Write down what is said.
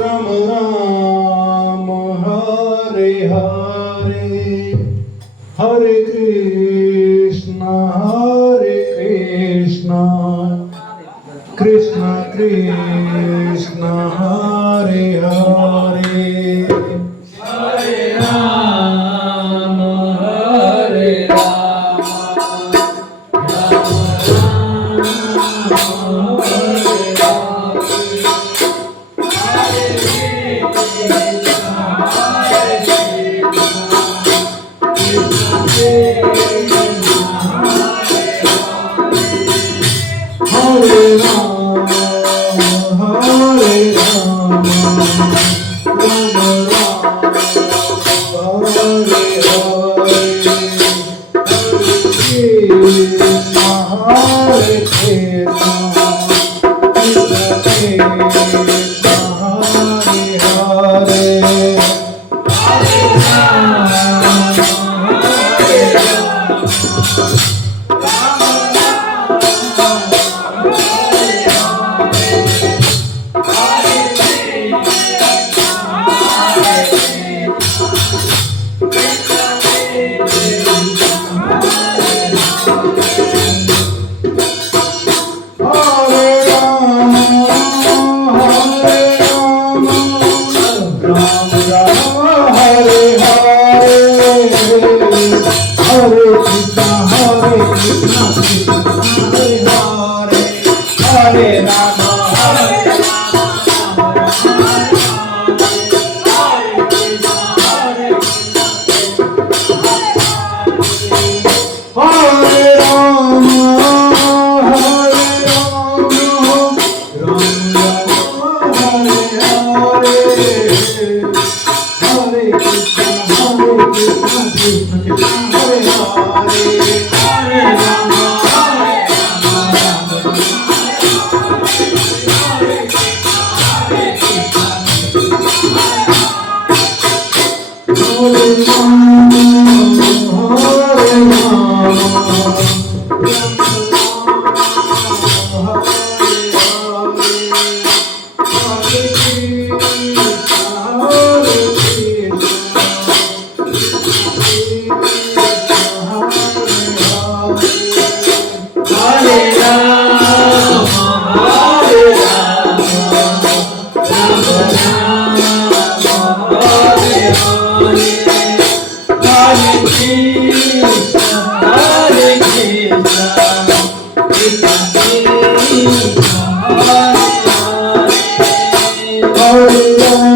Ram Ram Hare Hare Hare Krishna Krishna Krishna Hare Hare Hare Ram Hare Ram Ram Ram Hare Ram Hare Krishna Hare Krishna Krishna Hare Ram Hare Ram Ram Ram Hare Hare Krishna Hare Krishna Krishna Krishna Hare Hare Hare Ram Hare Ram Hare Ram Hare Ram Ram Ram Hare Hare Hare Krishna Krishna Hare Hare Hare Ram Hare Hare Ram Hare Ram Ram Ram Hare Hare Hare Krishna Krishna Krishna Hare Hare Hare Ram Hare Hare Ram Hare Ram Ram Ram Hare Hare Hare Krishna Krishna Krishna Hare Hare Hare